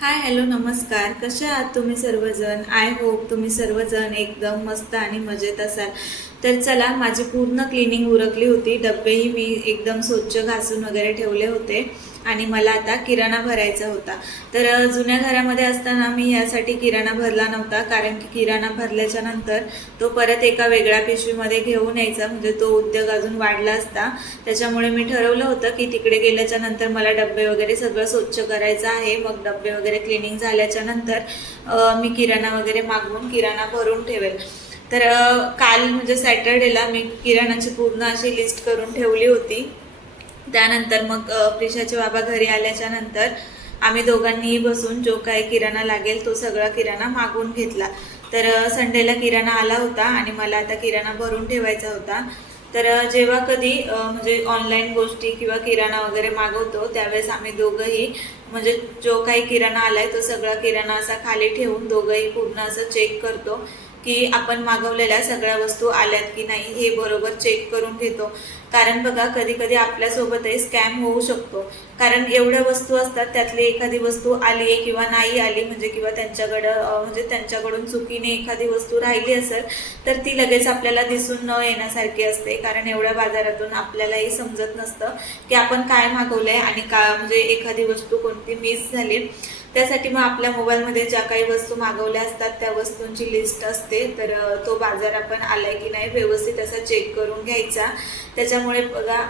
Hi hello नमस्कार. कसे आहात तुम्ही सर्वजण? आय होप तुम्ही सर्वजण एकदम मस्त आणि मजेत असाल. तर चला माझी पूर्ण क्लिनिंग उरकली होती. डब्बेही मी एकदम स्वच्छ घासून वगैरे ठेवले होते. आणि मला आता किराणा भरायचा होता. तर जुन्या घरामध्ये असताना मी यासाठी किराणा भरला नव्हता. कारण की किराणा भरल्याच्या नंतर तो परत एका वेगळ्या पिशवीमध्ये घेऊन यायचा. म्हणजे तो उद्योग अजून वाढला असता. त्याच्यामुळे मी ठरवलं होतं की तिकडे गेल्याच्यानंतर मला डब्बे वगैरे सगळं स्वच्छ करायचं आहे. मग डब्बे वगैरे क्लिनिंग झाल्याच्यानंतर मी किराणा वगैरे मागवून किराणा भरून ठेवेल. तर काल म्हणजे सॅटर्डेला मी किराणाची पूर्ण अशी लिस्ट करून ठेवली होती. त्यानंतर मग प्रिशाचे बाबा घरी आल्याच्यानंतर आम्ही दोघांनीही बसून जो काही किराणा लागेल तो सगळा किराणा मागून घेतला. तर संडेला किराणा आला होता आणि मला आता किराणा भरून ठेवायचा होता. तर जेव्हा कधी म्हणजे ऑनलाईन गोष्टी किंवा किराणा वगैरे मागवतो त्यावेळेस आम्ही दोघंही म्हणजे जो काही किराणा आलाय तो सगळा किराणा असा खाली ठेवून दोघंही पूर्ण असं चेक करतो. की आपण मागवलेल्या सगळ्या वस्तू आल्यात की नाही हे बरोबर चेक करून घेतो. कारण बघा कधी कधी आपल्यासोबतही स्कॅम होऊ शकतो. कारण एवढ्या वस्तू असतात त्यातली एखादी वस्तू आली आहे किंवा नाही आली म्हणजे किंवा त्यांच्याकडं म्हणजे त्यांच्याकडून चुकीने एखादी वस्तू राहिली असेल तर ती लगेच आपल्याला दिसून न येण्यासारखी असते. कारण एवढ्या बाजारातून आपल्यालाही समजत नसतं की आपण काय मागवलं आहे आणि का म्हणजे एखादी वस्तू कोणती मिस झाली. त्यासाठी मग आपल्या मोबाईलमध्ये ज्या काही वस्तू मागवल्या असतात त्या वस्तूंची लिस्ट असते. तर तो बाजार आपण आलाय की नाही व्यवस्थित असा चेक करून घ्यायचा. त्याच्यामुळे बघा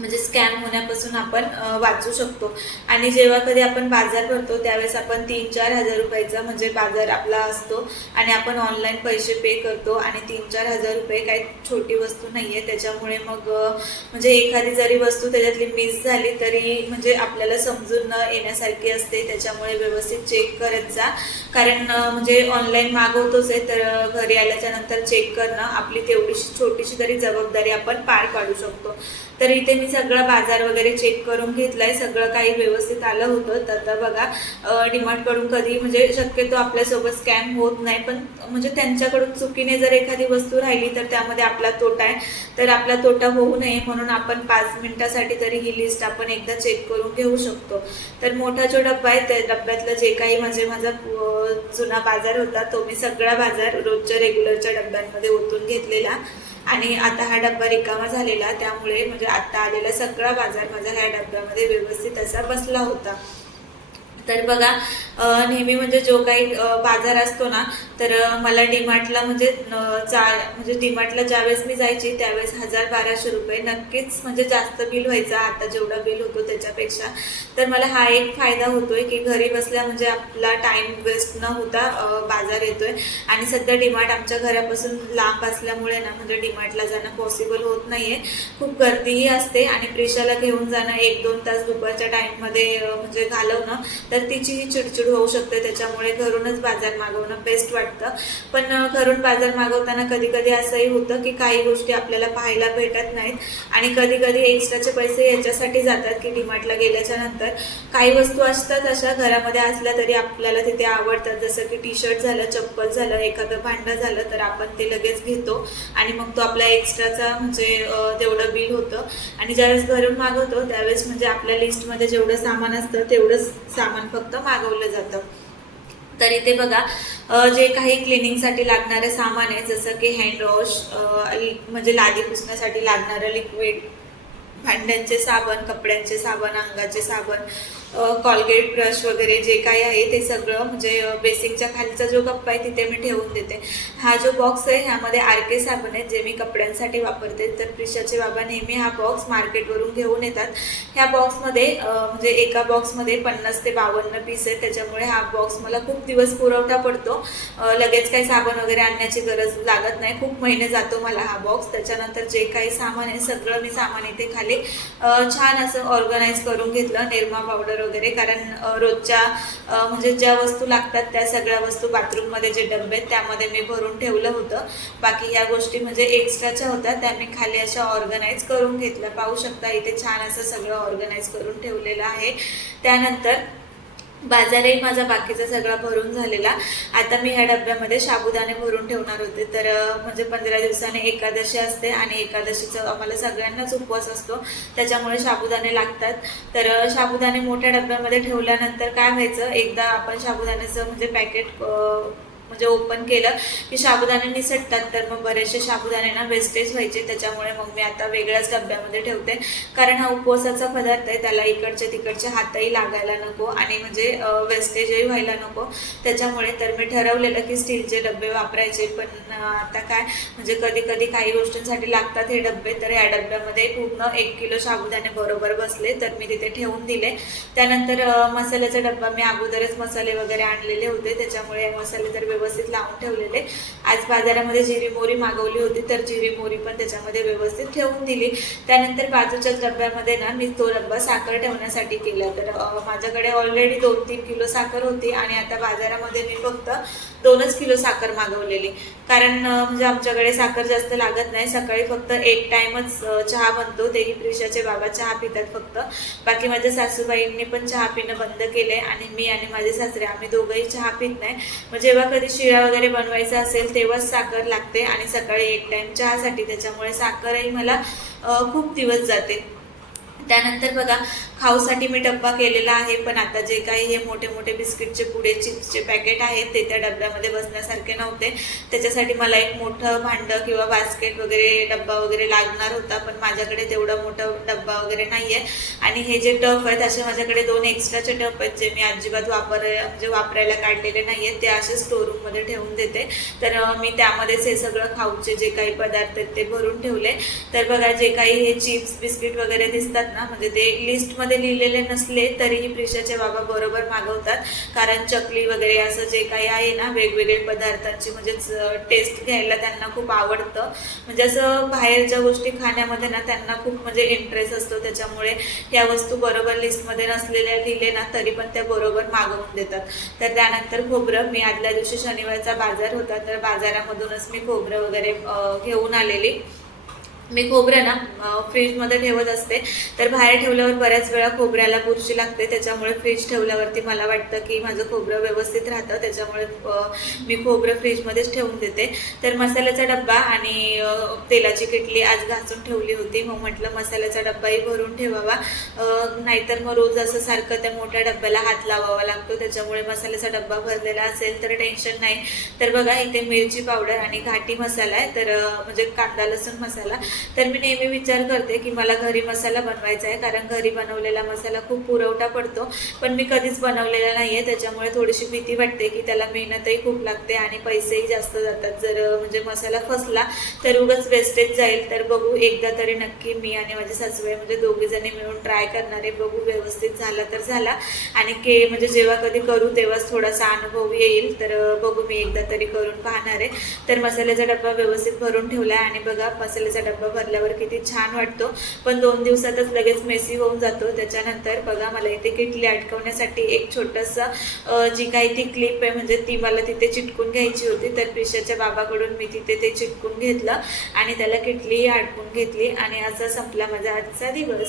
म्हणजे स्कॅम होण्यापासून आपण वाचू शकतो. आणि जेव्हा कधी आपण बाजार भरतो त्यावेळेस आपण तीन चार हजार रुपयाचा म्हणजे बाजार आपला असतो आणि आपण ऑनलाईन पैसे पे करतो आणि तीन चार हजार रुपये काही छोटी वस्तू नाही आहे त्याच्यामुळे मग म्हणजे एखादी जरी वस्तू त्याच्यातली मिस झाली तरी म्हणजे आपल्याला समजून न येण्यासारखी असते. त्याच्यामुळे व्यवस्थित चेक करत जा. कारण म्हणजे ऑनलाईन मागवतोच आहे तर घरी आल्याच्यानंतर चेक करणं आपली तेवढीशी छोटीशी तरी जबाबदारी आपण पार पाडू शकतो. तर इथे मी सगळा बाजार वगैरे चेक करून घेतलाय सगळं काही व्यवस्थित आलं होतं. तर आता बघा डिमार्ट कधी म्हणजे शक्यतो आपल्यासोबत स्कॅम होत नाही पण म्हणजे त्यांच्याकडून चुकीने जर एखादी वस्तू राहिली तर त्यामध्ये आपला तोटा आहे. तर आपला तोटा होऊ नये म्हणून आपण पाच मिनिटासाठी तरी ही लिस्ट आपण एकदा चेक करून घेऊ शकतो. तर मोठा जो डब्बा आहे त्या डब्यातलं जे काही म्हणजे माझा जुना बाजार होता तो मी सगळा बाजार रोजच्या रेग्युलरच्या डब्यांमध्ये ओतून घेतलेला. आणि आता हा डब्बा रिकामा झालेला त्यामुळे म्हणजे आता आलेला सगळा बाजार माझा ह्या डब्यामध्ये व्यवस्थित असा बसला होता. तर बघा नेहमी म्हणजे जो काही बाजार असतो ना तर मला डीमार्टला म्हणजे जा म्हणजे डीमार्टला ज्यावेळेस मी जायची त्यावेळेस हजार बाराशे रुपये नक्कीच म्हणजे जास्त बिल व्हायचा. आता जेवढा बिल होतो त्याच्यापेक्षा. तर मला हा एक फायदा होतोय की घरी बसल्या म्हणजे आपला टाइम वेस्ट न होता बाजार येतोय. आणि सध्या डीमार्ट आमच्या घरापासून लांब असल्यामुळे ना म्हणजे डीमार्टला जाणं पॉसिबल होत नाहीये. खूप गर्दीही असते आणि प्रिशाला घेऊन जाणं एक दोन तास दुपारच्या टाइममध्ये म्हणजे घालवणं तर तिचीही चिडचिड होऊ शकते त्याच्यामुळे घरूनच बाजार मागवणं बेस्ट वाटतं. पण घरून बाजार मागवताना कधी कधी असंही होतं की काही गोष्टी आपल्याला पाहायला भेटत नाहीत आणि कधी कधी एक्स्ट्राचे पैसे याच्यासाठी जातात की डीमार्टला गेल्याच्यानंतर. काही वस्तू असतात अशा घरामध्ये असल्या तरी आपल्याला तिथे आवडतात. जसं की टी शर्ट झालं चप्पल झालं एखादं भांडं झालं तर आपण ते लगेच घेतो आणि मग तो आपला एक्स्ट्राचा म्हणजे तेवढं बिल होतं. आणि ज्यावेळेस घरून मागवतो त्यावेळेस म्हणजे आपल्या लिस्टमध्ये जेवढं सामान असतं तेवढंच सामान फक्त मागवलं जातं. तर इथे बघा जे काही क्लिनिंगसाठी लागणारं सामान आहे जसं की हँड वॉश म्हणजे लादी पुसण्यासाठी लागणारं लिक्विड भांड्यांचे साबण कपड्यांचे साबण अंगाचे साबण कॉलगेट ब्रश वगैरे जे काही आहे ते सगळं म्हणजे बेसिंगच्या खालचा जो कप्पा आहे तिथे मी ठेवून देते. हा जो बॉक्स आहे ह्यामध्ये आर के साबण आहे जे मी कपड्यांसाठी वापरते. तर प्रिशाचे बाबा नेहमी हा बॉक्स मार्केटवरून घेऊन येतात. ह्या बॉक्समध्ये म्हणजे एका बॉक्समध्ये पन्नास ते बावन्न पीस आहेत. त्याच्यामुळे हा बॉक्स मला खूप दिवस पुरवठा पडतो. लगेच काही साबण वगैरे आणण्याची गरज लागत नाही. खूप महिने जातो मला हा बॉक्स त्याच्यानंतर जे काही सामान आहे सगळं मी सामान इथे खाली छान असं ऑर्गनाईज करून घेतलं. निरमा पावडर वगैरे कारण रोजच्या म्हणजे ज्या वस्तू लागतात त्या सगळ्या वस्तू बाथरूममध्ये जे डबे आहेत त्यामध्ये मी भरून ठेवलं होतं. बाकी ह्या गोष्टी म्हणजे एक्स्ट्राच्या होत्या त्या मी खाली अशा ऑर्गनाईज करून घेतल्या. पाहू शकता इथे छान असं सगळं ऑर्गनाईज करून ठेवलेलं आहे. त्यानंतर बाजारही माझा बाकीचा सगळा भरून झालेला. आता मी ह्या डब्यामध्ये साबुदाणे भरून ठेवणार होते. तर म्हणजे पंधरा दिवसाने एकादशी असते आणि एकादशीचा आम्हाला सगळ्यांनाच उपवास असतो. त्याच्यामुळे साबुदाणे लागतात. तर साबुदाणे मोठ्या डब्यामध्ये ठेवल्यानंतर काय व्हायचं? एकदा आपण साबुदाण्याचं म्हणजे पॅकेट म्हणजे ओपन केलं की साबुदाणे निसटतात तर मग बरेचसे साबुदाणे ना वेस्टेज व्हायचे. त्याच्यामुळे मग मी आता वेगळ्याच डब्यामध्ये ठेवते. कारण हा उपवासाचा पदार्थ आहे त्याला इकडचे तिकडचे हातही लागायला नको आणि म्हणजे वेस्टेजही व्हायला नको. त्याच्यामुळे तर मी ठरवलेलं की स्टीलचे डबे वापरायचे. पण आता काय म्हणजे कधी कधी काही गोष्टींसाठी लागतात हे डबे. तर या डब्यामध्ये पूर्ण एक किलो साबुदाणे बरोबर बसले तर मी तिथे ठेवून दिले. त्यानंतर मसाल्याचा डब्बा मी अगोदरच मसाले वगैरे आणलेले होते. त्याच्यामुळे मसाले तर व्यवस्थित लावून ठेवलेले. आज बाजारामध्ये जिरी मोरी मागवली होती तर जिरी मोरी पण त्याच्यामध्ये व्यवस्थित ठेवून दिली. त्यानंतर बाजूच्याच डब्यामध्ये ना मी तो डब्बा साखर ठेवण्यासाठी केला. तर माझ्याकडे ऑलरेडी दोन तीन किलो साखर होती आणि आता बाजारामध्ये मी फक्त दोनच किलो साखर मागवलेली. कारण म्हणजे आमच्याकडे साखर जास्त लागत नाही. सकाळी फक्त एक टाइमच चहा बनतो. तेही प्रिशाचे बाबा चहा पितात फक्त. बाकी माझ्या सासूबाईंनी पण चहा पिणं बंद केले आणि मी आणि माझे सासरे आम्ही दोघंही चहा पित नाही. मग जेव्हा कधी शिळ्या वगैरे बनवायचा असेल तेव्हाच साखर लागते आणि सकाळी एक टाइम चहासाठी. त्याच्यामुळे साखरही मला खूप दिवस जाते. त्यानंतर बघा खाऊसाठी मी डब्बा केलेला आहे पण आता जे काही हे मोठे मोठे बिस्किटचे पुढे चिप्सचे पॅकेट आहेत ते त्या डब्यामध्ये बसण्यासारखे नव्हते. त्याच्यासाठी मला एक मोठं भांडं किंवा बास्केट वगैरे डब्बा वगैरे लागणार होता पण माझ्याकडे तेवढं मोठं डब्बा वगैरे नाही आहे आणि हे जे टफ आहेत असे माझ्याकडे दोन एक्स्ट्राचे टफ आहेत जे मी अजिबात वापर म्हणजे वापरायला काढलेले नाही आहेत ते असे स्टोरूममध्ये ठेवून देते. तर मी त्यामध्येच हे सगळं खाऊचे जे काही पदार्थ आहेत ते भरून ठेवले. तर बघा जे काही हे चिप्स बिस्किट वगैरे दिसतात ना म्हणजे ते लिस्टमध्ये लिहिलेले नसले तरीही प्रिशाचे बाबा बरोबर मागवतात. कारण चकली वगैरे असं जे काही आहे ना वेगवेगळे पदार्थांची म्हणजेच टेस्ट घ्यायला त्यांना खूप आवडतं. म्हणजे असं बाहेरच्या गोष्टी खाण्यामध्ये ना त्यांना खूप म्हणजे इंटरेस्ट असतो. त्याच्यामुळे ह्या वस्तू बरोबर लिस्टमध्ये नसलेल्या लिहिले ना तरी पण त्या बरोबर मागवून देतात. तर त्यानंतर खोबरं. मी आदल्या दिवशी शनिवारचा बाजार होता तर बाजारामधूनच मी खोबरं वगैरे घेऊन आलेली. मी खोबरं ना फ्रीजमध्ये ठेवत असते. तर बाहेर ठेवल्यावर बऱ्याच वेळा खोबऱ्याला बुरशी लागते. त्याच्यामुळे फ्रीज ठेवल्यावरती मला वाटतं की माझं खोबरं व्यवस्थित राहतं. त्याच्यामुळे मी खोबरं फ्रीजमध्येच ठेवून देते. तर मसाल्याचा डब्बा आणि तेलाची किटली आज घासून ठेवली होती. मग म्हटलं मसाल्याचा डब्बाही भरून ठेवावा. नाहीतर मग रोज असं सारखं त्या मोठ्या डब्याला हात लावावा लागतो. त्याच्यामुळे मसाल्याचा डब्बा भरलेला असेल तर टेन्शन नाही. तर बघा इथे मिरची पावडर आणि घाटी मसाला आहे. तर म्हणजे कांदा लसूण मसाला. तर मी नेहमी विचार करते की मला घरी मसाला बनवायचा आहे कारण घरी बनवलेला मसाला खूप पुरवठा पडतो. पण मी कधीच बनवलेला नाही आहे त्याच्यामुळे थोडीशी भीती वाटते की त्याला मेहनतही खूप लागते आणि पैसेही जास्त जातात. जर म्हणजे मसाला फसला तर उगाच वेस्टेज जाईल. तर बघू एकदा तरी नक्की मी आणि माझे सासूबाई म्हणजे दोघीजणी मिळून ट्राय करणार आहे. बघू व्यवस्थित झाला तर झाला. आणि के म्हणजे जेव्हा कधी करू तेव्हाच थोडासा अनुभव येईल. तर बघू मी एकदा तरी करून पाहणार आहे. तर मसाल्याचा डब्बा व्यवस्थित भरून ठेवला आहे आणि बघा मसाल्याचा डब्बा भरल्यावर किती छान वाटतो. पण दोन दिवसातच लगेच मेसी होऊन जातो. त्याच्यानंतर बघा मला इथे किटली अटकवण्यासाठी एक छोटंसं जी काही ती क्लिप आहे म्हणजे ती मला तिथे चिटकून घ्यायची होती. तर पिशाच्या बाबाकडून मी तिथे ते चिटकून घेतलं आणि त्याला किटलीही अडकून घेतली आणि असा संपला माझा आजचा दिवस.